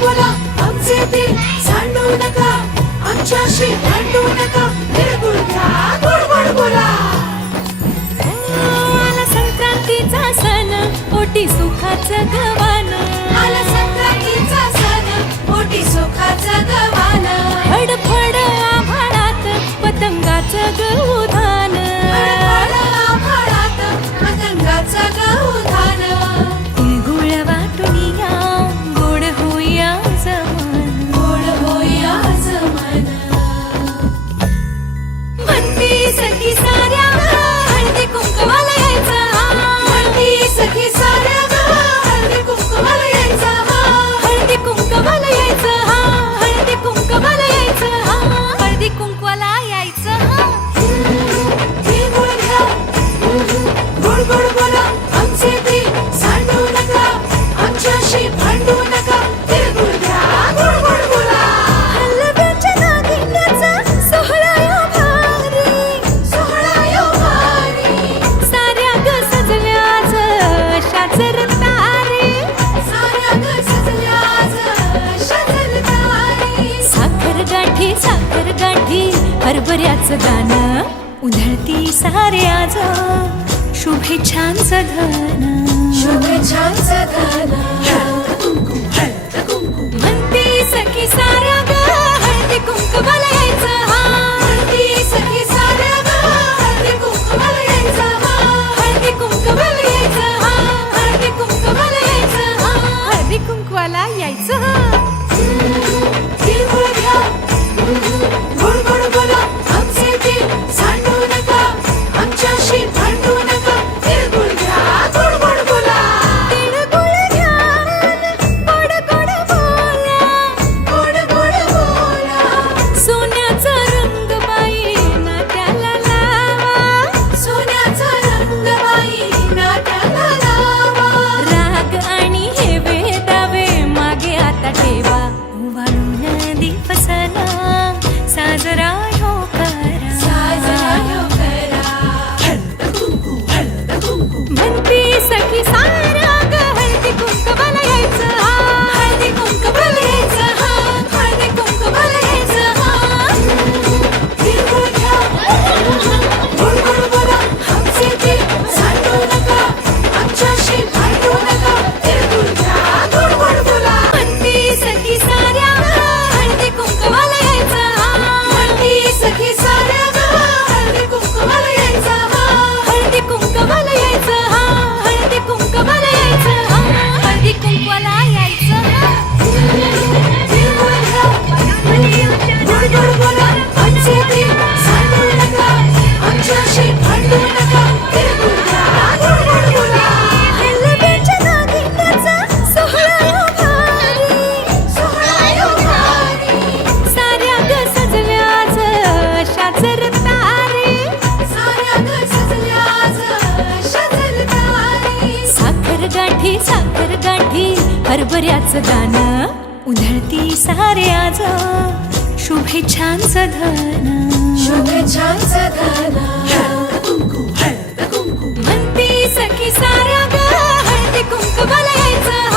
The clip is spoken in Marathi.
बोला आमचे ते सांडू नका, आमच्याशी भांडू नका, तिळगुळ घ्या गोड गोड बोला. आला संक्रांतीचा सण, ओटी सुखाचं गवान. आला संक्रांतीचा सण, ओटी सुखाचं गवान. फडफड आभाळात पतंगाचं गहुधान. फडफड आभाळात पतंगाचं गहुधान. तिळगुळ वाटून या, गोड होईया जमान. गोड होईया जमान. म्हणती सखी साऱ्या हळदी कुंकवाला यायचं. म्हणती सखी साऱ्या हळदी कुंकवाला यायचं. हळदी कुंकवाला यायचं. हळदी कुंकवाला यायचं. हळदी कुंकवाला यायचं. तिळगुळ घ्या गोड गोड बोला आमचे ते सांडू नका, आमच्याशी भांडू नका, तिळगुळ घ्या गोड गोड बोला. हलव्याच्या नागिण्याचा सोहळा यो भारी. सोहळा यो भारी. साऱ्या ग सजल्या आज शाजर तारे. साऱ्या ग सजल्या आज शाजर तारे. साखर गाठी हरभऱ्याचं गाणं. उधळती सारे आज शुभेच्छांचं धन. शुभेच्छांचं धन. म्हणती सखी साऱ्या ग हळदी कुंकवाला यायचं. म्हणती सखी साऱ्या हळदी कुंकवाला यायचं. हळदी कुंकवाला यायचं. हळदी कुंकवाला यायचं. हळदी कुंकवाला यायचं. तिळगुळ घ्या गोड गोड बोला आमचे ते सांडू नका, आमच्याशी भांडू नका, तिळगुळ घ्या गोड गोड बोला. तिळगुळ घ्या गोड गोड बोला. गोड गोड बोला. सोन्याचा रंग बाई नात्याला लावा. सोन्याचा रंग बाई नाट्याला लावा. राग आणि हे वेदावे मागे आता ठेवा. उभाळून दिवसना साजरा हो करा. साजरा यो करा. म्हणती सखी साऱ्या ग हळदी कुंकवाला यायचं. हळदी कुंकवाला यायचं. हळदी कुंकवाला यायचं. तिळगुळ घ्या गोड गोड बोला आमचे ते सांडू नका, आमच्याशी भांडू नका, तिळगुळ घ्या गोड गोड बोला. म्हणती सखी साऱ्या हळदी कुंकवाला यायचं. म्हणती सखी साऱ्या हळदी कुंकवाला यायचं. हळदी कुंकवाला यायचं. हळदी कुंकवाला यायचं. हळदी कुंकवाला यायचं. तिळगुळ घ्या गोड गोड बोला आमचे ते सांडू नका, आमच्याशी भांडू नका, तिळगुळ घ्या गोड गोड बोला. हलव्याच्या नागिण्याचा सोहळा यो भारी. सोहळा यो भारी. साऱ्या ग सजल्या आज शाजर तारे. साऱ्या ग सजल्या आज शाजर तारे. साखर गाठी हरभऱ्याचं गाणं. उधळती सारे आज शुभेच्छांचं धन. शुभेच्छांचं धन. म्हणती सखी साऱ्या ग हळदी कुंकवाला यायचं.